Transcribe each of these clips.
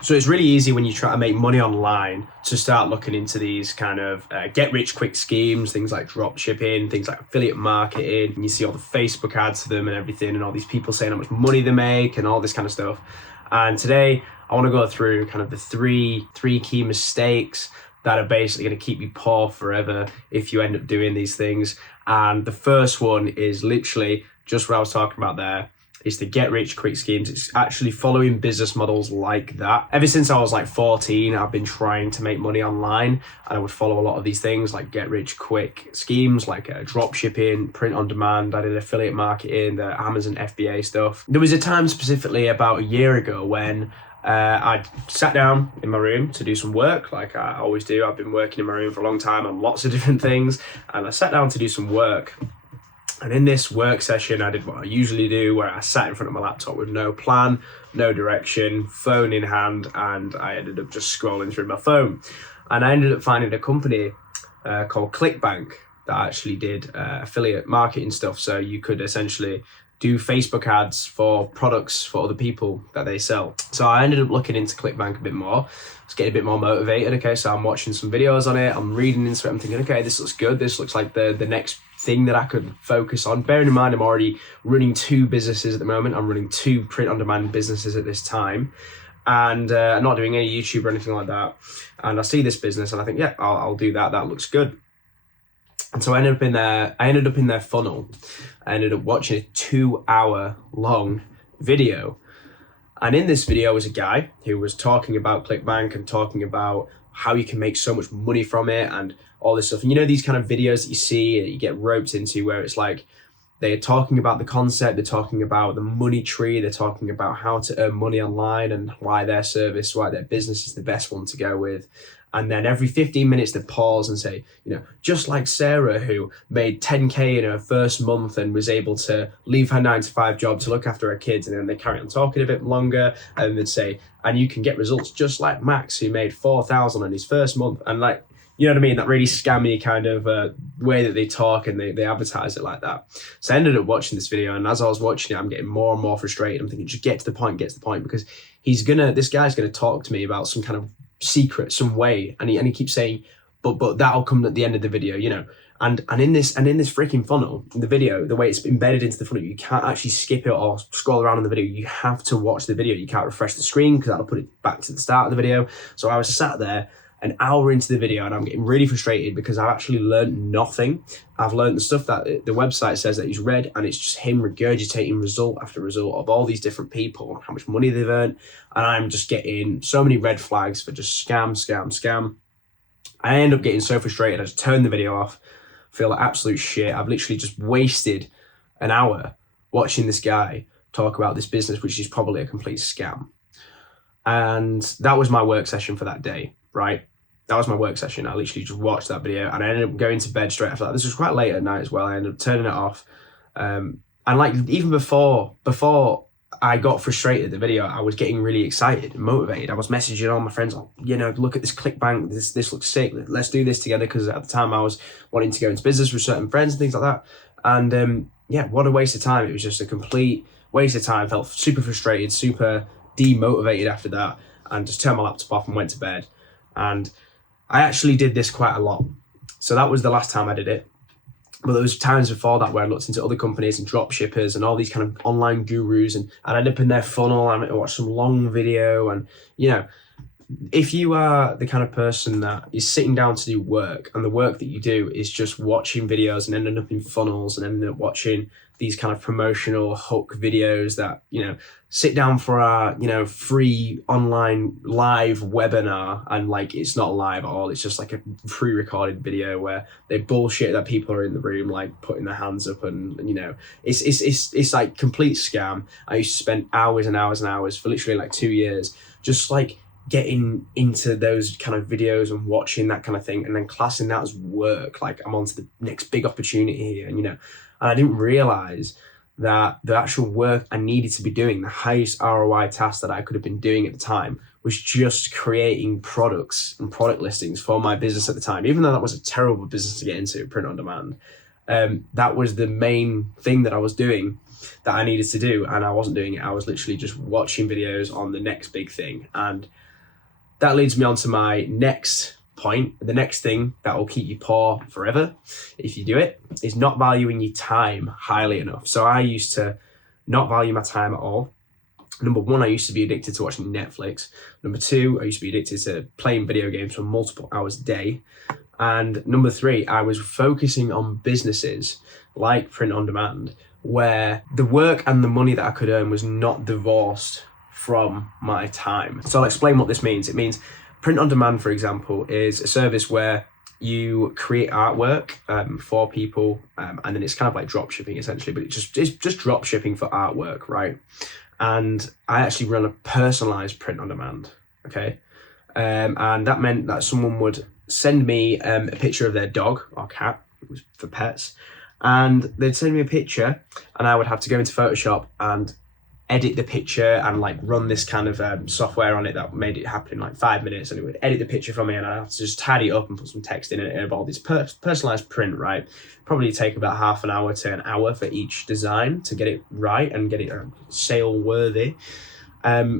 So it's really easy when you try to make money online to start looking into these kind of get rich quick schemes, things like drop shipping, things like affiliate marketing. And you see all the Facebook ads for them and everything, and all these people saying how much money they make and all this kind of stuff. And today I want to go through kind of the three key mistakes that are basically going to keep you poor forever if you end up doing these things. And the first one is literally just what I was talking about there. It's the get rich quick schemes. It's actually following business models like that. Ever since I was like 14, I've been trying to make money online, and I would follow a lot of these things like get rich quick schemes, like drop shipping, print on demand. I did affiliate marketing, the Amazon FBA stuff. There was a time specifically about a year ago when I sat down in my room to do some work, like I always do. I've been working in my room for a long time on lots of different things, and I sat down to do some work. And in this work session, I did what I usually do, where I sat in front of my laptop with no plan, no direction, phone in hand, and I ended up just scrolling through my phone. And I ended up finding a company called ClickBank that actually did affiliate marketing stuff. So you could essentially do Facebook ads for products for other people that they sell. So I ended up looking into ClickBank a bit more. I was getting a bit more motivated. Okay, so I'm watching some videos on it. I'm reading into it. I'm thinking, okay, this looks good. This looks like the next thing that I could focus on. Bearing in mind, I'm already running 2 businesses at the moment. I'm running 2 print-on-demand businesses at this time. And I'm not doing any YouTube or anything like that. And I see this business and I think, yeah, I'll do that. That looks good. And so I ended up in their funnel. I ended up watching a 2-hour long video. And in this video was a guy who was talking about ClickBank and talking about how you can make so much money from it and all this stuff. And you know, these kind of videos that you see, that you get roped into, where it's like they're talking about the concept, they're talking about the money tree, they're talking about how to earn money online and why their service, why their business is the best one to go with. And then every 15 minutes they pause and say, you know, just like Sarah, who made 10K in her first month and was able to leave her 9-to-5 job to look after her kids. And then they carry on talking a bit longer and they'd say, and you can get results just like Max, who made 4,000 in his first month. And like, you know what I mean? That really scammy kind of way that they talk and they advertise it like that. So I ended up watching this video, and as I was watching it, I'm getting more and more frustrated. I'm thinking, just get to the point, because this guy's gonna talk to me about some kind of secret, some way, and he keeps saying, but that'll come at the end of the video, you know. And in this freaking funnel, the video, the way it's embedded into the funnel, you can't actually skip it or scroll around in the video. You have to watch the video. You can't refresh the screen because that'll put it back to the start of the video. So I was sat there an hour into the video and I'm getting really frustrated because I've actually learned nothing. I've learned the stuff that the website says that he's read, and it's just him regurgitating result after result of all these different people and how much money they've earned. And I'm just getting so many red flags for just scam. I end up getting so frustrated, I just turn the video off, feel like absolute shit. I've literally just wasted an hour watching this guy talk about this business, which is probably a complete scam. And that was my work session for that day, right? That was my work session. I literally just watched that video and I ended up going to bed straight after that. This was quite late at night as well. I ended up turning it off. And like even before I got frustrated at the video, I was getting really excited and motivated. I was messaging all my friends, like, you know, look at this ClickBank, this looks sick. Let's do this together. Because at the time I was wanting to go into business with certain friends and things like that. And yeah, what a waste of time. It was just a complete waste of time. I felt super frustrated, super demotivated after that, and just turned my laptop off and went to bed. And I actually did this quite a lot. So that was the last time I did it. But there was times before that where I looked into other companies and drop shippers and all these kind of online gurus, and I'd end up in their funnel and I'd watch some long video. And, you know, if you are the kind of person that is sitting down to do work, and the work that you do is just watching videos and ending up in funnels and ending up watching these kind of promotional hook videos that, you know, sit down for a, you know, free online live webinar, and like it's not live at all, it's just like a pre-recorded video where they bullshit that people are in the room like putting their hands up, and you know, it's like complete scam. I used to spend hours and hours and hours for literally like 2 years just like getting into those kind of videos and watching that kind of thing, and then classing that as work, like I'm on to the next big opportunity here. And you know, and I didn't realize that the actual work I needed to be doing, the highest ROI task that I could have been doing at the time, was just creating products and product listings for my business at the time. Even though that was a terrible business to get into, print on demand, that was the main thing that I was doing that I needed to do, and I wasn't doing it. I was literally just watching videos on the next big thing. And that leads me on to my next point. The next thing that will keep you poor forever, if you do it, is not valuing your time highly enough. So I used to not value my time at all. Number one, I used to be addicted to watching Netflix. Number two, I used to be addicted to playing video games for multiple hours a day. And number three, I was focusing on businesses like print on demand, where the work and the money that I could earn was not divorced from my time. So I'll explain what this means. It means print on demand, for example, is a service where you create artwork for people, and then it's kind of like drop shipping essentially, but it's just drop shipping for artwork, right? And I actually run a personalized print on demand, okay? And that meant that someone would send me a picture of their dog or cat, it was for pets, and they'd send me a picture, and I would have to go into Photoshop and edit the picture and like run this kind of software on it that made it happen in like 5 minutes, and it would edit the picture for me, and I'd have to just tidy it up and put some text in it and all this personalized print, right? Probably take about half an hour to an hour for each design to get it right and get it sale worthy.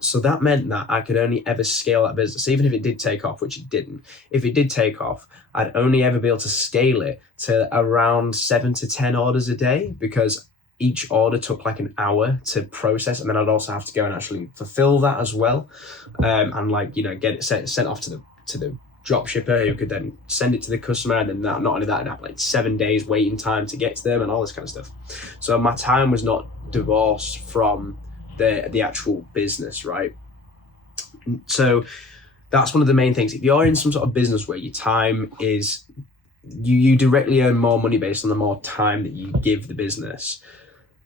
So that meant that I could only ever scale that business, even if it did take off, which it didn't. If it did take off, I'd only ever be able to scale it to around 7 to 10 orders a day, because each order took like an hour to process, and then I'd also have to go and actually fulfill that as well, and like, you know, get it sent off to the drop shipper, who could then send it to the customer, and then not only that, I'd have like 7 days waiting time to get to them and all this kind of stuff. So my time was not divorced from the actual business, right? So that's one of the main things. If you're in some sort of business where your time is, you directly earn more money based on the more time that you give the business,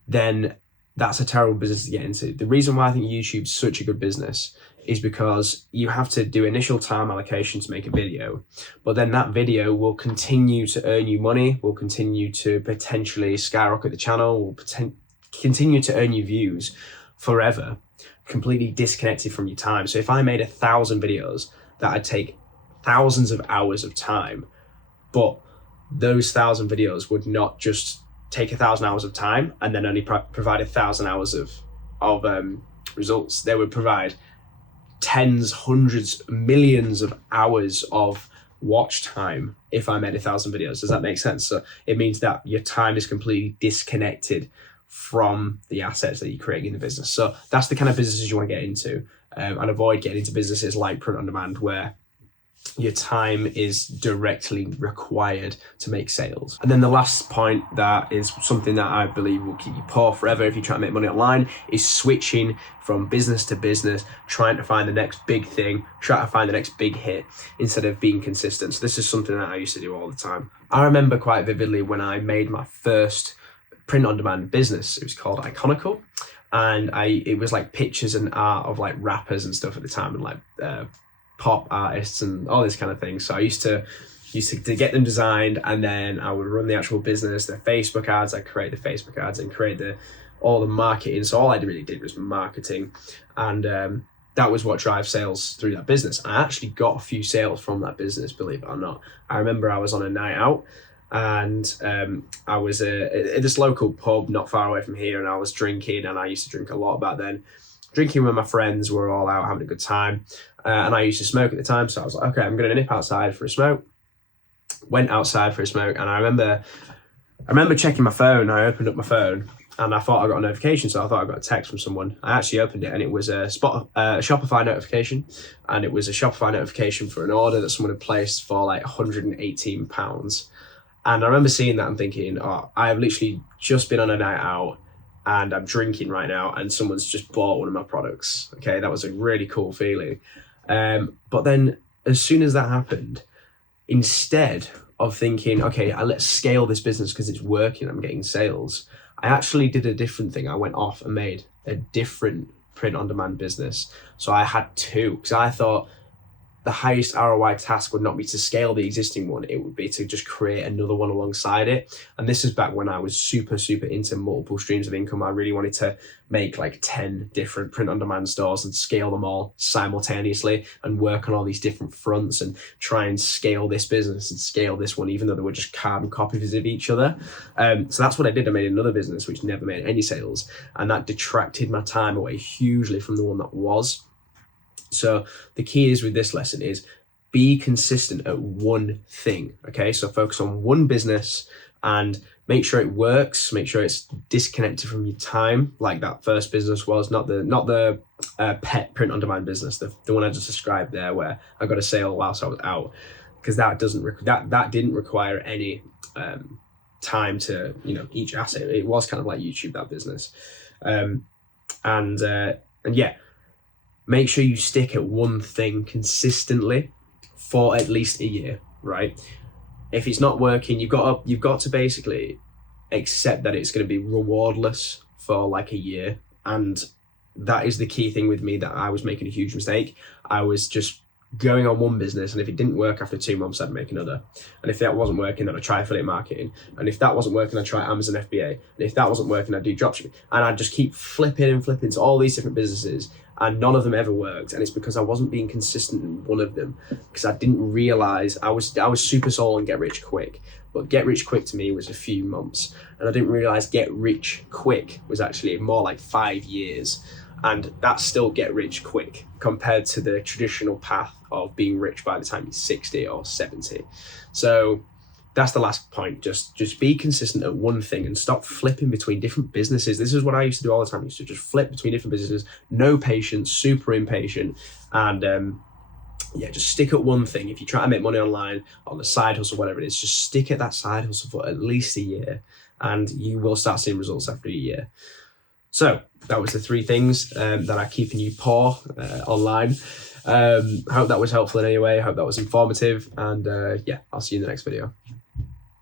then that's a terrible business to get into. The reason why I think YouTube's such a good business is because you have to do initial time allocation to make a video, but then that video will continue to earn you money, will continue to potentially skyrocket the channel, will continue to earn you views forever, completely disconnected from your time. So if I made 1,000 videos, that'd take thousands of hours of time, but those 1,000 videos would not just take 1,000 hours of time and then only provide 1,000 hours of results. They would provide tens, hundreds, millions of hours of watch time if I made 1,000 videos. Does that make sense? So it means that your time is completely disconnected from the assets that you're creating in the business. So that's the kind of businesses you want to get into, and avoid getting into businesses like print on demand, where your time is directly required to make sales. And then the last point that is something that I believe will keep you poor forever if you try to make money online is switching from business to business, trying to find the next big thing, trying to find the next big hit instead of being consistent. So this is something that I used to do all the time. I remember quite vividly when I made my first print on demand business. It was called Iconical, and it was like pictures and art of like rappers and stuff at the time, and like pop artists and all this kind of thing. So I used to get them designed, and then I would run the actual business, the Facebook ads. I create the Facebook ads and create all the marketing. So all I really did was marketing, and that was what drives sales through that business. I actually got a few sales from that business, believe it or not. I remember I was on a night out, and I was at this local pub not far away from here, and I was drinking, and I used to drink a lot back then. Drinking with my friends, we were all out having a good time, and I used to smoke at the time, so I was like, okay, I'm gonna nip outside for a smoke. Went outside for a smoke, and I remember checking my phone. I opened up my phone, and I thought I got a notification, so I thought I got a text from someone. I actually opened it, and it was a Shopify notification, and it was a Shopify notification for an order that someone had placed for like £118. And I remember seeing that and thinking, oh, I have literally just been on a night out and I'm drinking right now, and someone's just bought one of my products. Okay, that was a really cool feeling. But then as soon as that happened, instead of thinking, okay, let's scale this business because it's working, I'm getting sales, I actually did a different thing. I went off and made a different print on demand business. So I had two, because I thought the highest ROI task would not be to scale the existing one, it would be to just create another one alongside it. And this is back when I was super into multiple streams of income. I really wanted to make like 10 different print on demand stores and scale them all simultaneously and work on all these different fronts and try and scale this business and scale this one, even though they were just carbon copies of each other. So that's what I did. I made another business which never made any sales, and that detracted my time away hugely from the one that was. So the key is with this lesson is be consistent at one thing. Okay, so focus on one business and make sure it works. Make sure it's disconnected from your time, like that first business was. Not the pet print on demand business, the one I just described there, where I got a sale whilst I was out, because that didn't require any time to each asset. It was kind of like YouTube, that business, and yeah. Make sure you stick at one thing consistently for at least a year, right? If it's not working, you've got to basically accept that it's going to be rewardless for like a year. And that is the key thing with me, that I was making a huge mistake. I was just going on one business, and if it didn't work after 2 months, I'd make another. And if that wasn't working, then I'd try affiliate marketing. And if that wasn't working, I'd try Amazon FBA. And if that wasn't working, I'd do dropshipping. And I'd just keep flipping to all these different businesses, and none of them ever worked. And it's because I wasn't being consistent in one of them, because I didn't realize I was super sold on get rich quick. But get rich quick to me was a few months, and I didn't realize get rich quick was actually more like 5 years. And that's still get rich quick compared to the traditional path of being rich by the time you're 60 or 70. So that's the last point. Just be consistent at one thing and stop flipping between different businesses. This is what I used to do all the time. I used to just flip between different businesses, no patience, super impatient, and just stick at one thing. If you try to make money online, on the side hustle, whatever it is, just stick at that side hustle for at least a year, and you will start seeing results after a year. So that was the 3 things that are keeping you poor online. I hope that was helpful in any way. I hope that was informative. And I'll see you in the next video.